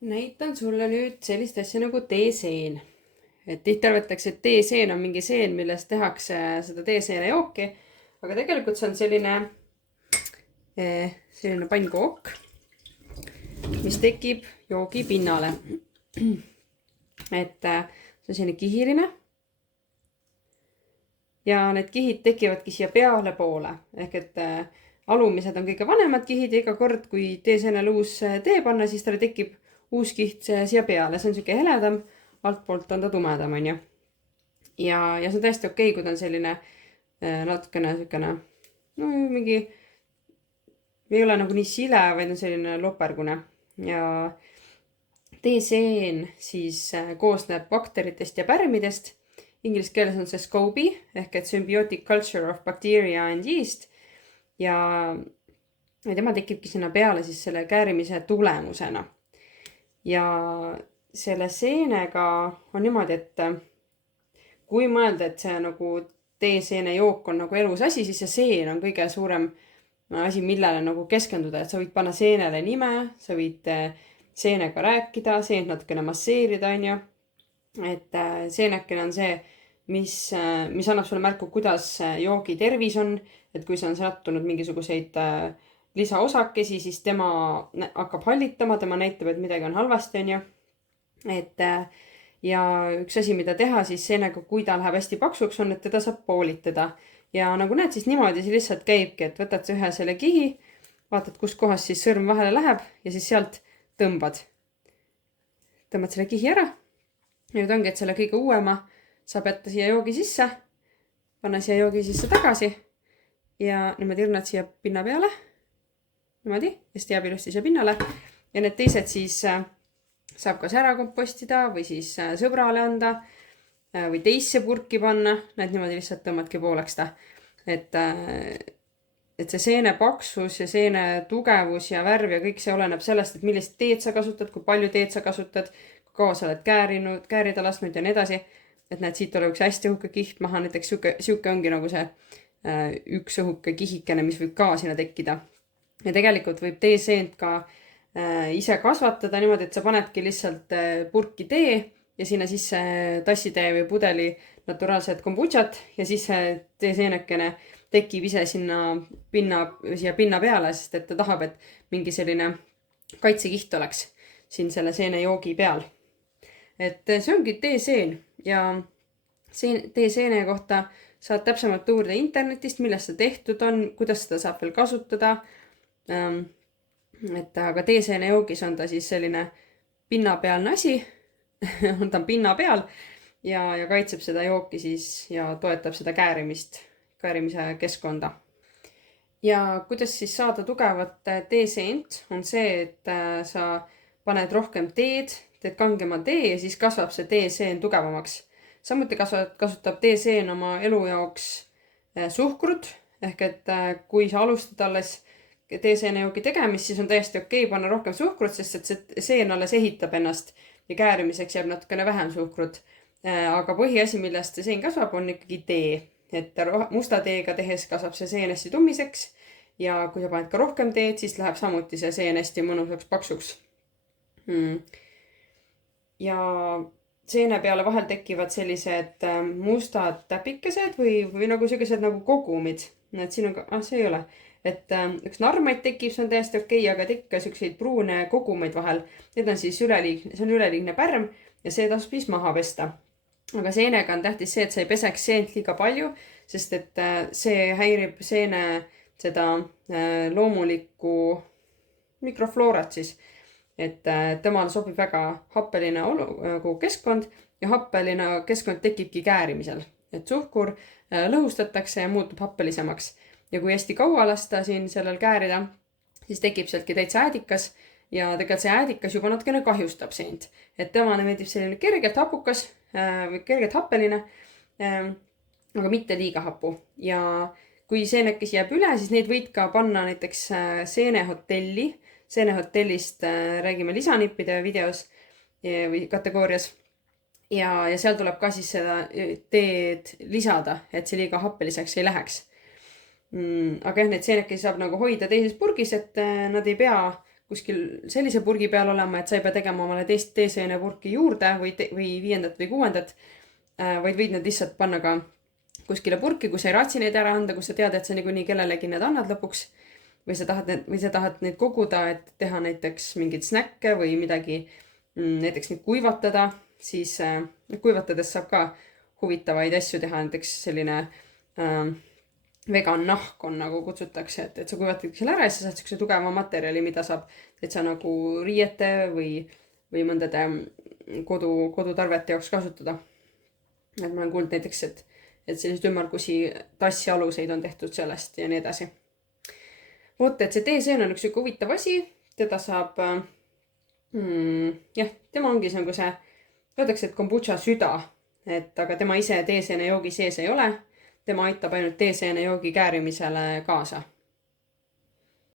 Näitan sulle nüüd sellist asja nagu teeseen. Et tihti arvatakse, et teeseen on mingi seen, millest tehakse seda teeseene jooki. Aga tegelikult see on selline pannkook, mis tekib joogi pinnale. Et see on selline kihiline. Ja need kihid tekivadki siia peale poole. Ehk et alumised on kõige vanemad kihid ja iga kord, kui teeseenele uus tee panna, siis talle tekib uus kiht siia peale. See on siuke heledam, altpoolt on ta tumedam, on ju. Ja see on täiesti okei, kui ta on selline natukene siukene, no mingi, ei ole nagu nii sile, vaid on selline lopergune. Ja teeseen siis koosneb bakteritest ja pärmidest. Inglise keeles on see SCOBY ehk et Symbiotic Culture of Bacteria and Yeast. Ja tema tekibki sinna peale siis selle käärimise tulemusena. Ja selle seenega on niimoodi, et kui mõelda, et see nagu teeseene jook on nagu elus asi, siis see seen on kõige suurem asi, millele nagu keskenduda. Et sa võid panna seenele nime, sa võid seenega rääkida, seent natukene masseerida, on ju. Et seenekene on see, mis annab sulle märku, kuidas joogi tervis on. Et kui see on sattunud mingisuguseid lisaosakesi, siis tema hakkab hallitama, tema näitab, et midagi on halvasti, on ju. Et ja üks asi, mida teha siis seenega, kui ta läheb hästi paksuks, on, et teda saab poolitada. Ja nagu näed, siis niimoodi see lihtsalt käibki, et võtad ühe selle kihi, vaatad, kus kohas siis sõrm vahele läheb ja siis sealt tõmbad. Tõmbad selle kihi ära. Ja nüüd ongi, et selle kõige uuema saab jätta siia joogi sisse, panna siia joogi sisse tagasi ja niimoodi irnad siia pinna peale. Niimoodi, hästi jääb ilusti siia pinnale. Ja need teised siis saab kas ära kompostida või siis sõbrale anda või teisse purki panna. Näed, niimoodi lihtsalt tõmmadki pooleks ta. Et see seene paksus ja seene tugevus ja värv ja kõik see oleneb sellest, et millist teed sa kasutad, kui palju teed sa kasutad, kui kaua sa oled käärida lasknud ja nii edasi. Et näed, siit tuleb üks hästi õhuke kiht maha. Näiteks siuke ongi nagu see üks õhuke kihikene, mis võib ka sinna tekkida. Ja tegelikult võib teeseent ka ise kasvatada niimoodi, et sa panedki lihtsalt purki tee ja sinna sisse tassitee või pudeli naturaalset kombutšat ja siis teeseenekene tekib ise siia pinna peale, sest et ta tahab, et mingi selline kaitsekiht oleks siin selle seene joogi peal. Et see ongi teeseen ja teeseene kohta saad täpsemalt uurida internetist, millest see tehtud on, kuidas seda saab veel kasutada. Et aga teeseene joogis on ta siis selline pinnapealne asi, on ta pinna peal ja kaitseb seda jooki siis ja toetab seda käärimise keskkonda. Ja kuidas siis saada tugevat teeseent on see, et sa paned rohkem teed, teed kangema tee ja siis kasvab see teeseen tugevamaks. Samuti kasutab teeseen oma elu jaoks suhkrut, ehk et kui sa alustad alles teeseene joogi tegemist, siis on täiesti okei panna rohkem suhkrut, sest et see seen alles ehitab ennast ja käärimiseks jääb natukene vähem suhkrut. Aga põhiasi, millest see seen kasvab, on ikkagi tee. Et musta teega tehes kasvab see seen hästi tummiseks ja kui sa paned ka rohkem teed, siis läheb samuti see seen hästi mõnusaks paksuks. Ja seene peale vahel tekivad sellised mustad täpikesed või nagu sellised nagu kogumid. Et siin on ka, see ei ole. Et üks narmaid tekib, see on täiesti okei, aga tekib selliseid pruune kogumeid vahel. Need on siis üleliigne pärm ja see tasub siis maha pesta. Aga seenega on tähtis see, et sa ei peseks seent liiga palju, sest et see häirib seene seda loomulikku mikrofloorat siis. Et temal sobib väga happeline keskkond ja happeline keskkond tekibki käärimisel. Et suhkur lõhustatakse ja muutub happelisemaks. Ja kui hästi kaua lasta siin sellel käärida, siis tekib sealtki täitsa äädikas ja tegelikult see äädikas juba natukene kahjustab seent. Et temale meeldib selline kergelt hapukas või kergelt happeline, aga mitte liiga hapu. Ja kui seenekesi jääb üle, siis neid võid ka panna näiteks seenehotelli. Seenehotellist räägime lisanippide videos või kategoorias. Ja seal tuleb ka siis seda teed lisada, et see liiga happeliseks ei läheks. Aga jah, need seenekesi saab nagu hoida teises purgis, et nad ei pea, kuskil sellise purgi peal olema, et sa ei pea tegema omale teist teeseene purki juurde või 5. või 6., vaid võid need lihtsalt panna ka kuskile purki, kui sa ei raatsi neid ära anda, kui sa tead, et sa niikuinii kellelegi need annad lõpuks või sa tahad neid koguda, et teha näiteks mingeid snäkke või midagi, näiteks neid kuivatada, siis kuivatades saab ka huvitavaid asju teha, näiteks selline vegan nahk on nagu kutsutakse, et sa kuivatad selle ära ja sa saad siukse tugeva materjali, mida saab täitsa nagu riiete või mõndade kodutarvete jaoks kasutada. Et ma olen kuulnud näiteks, et selliseid ümmargusi tassialuseid on tehtud sellest ja nii edasi. Vot, et see teeseen on üks siuke huvitav asi, teda saab, tema ongi see, nagu see, öeldakse, et kombucha süda, aga tema ise teeseene joogi sees ei ole. Tema aitab ainult teeseene joogi käärimisele kaasa.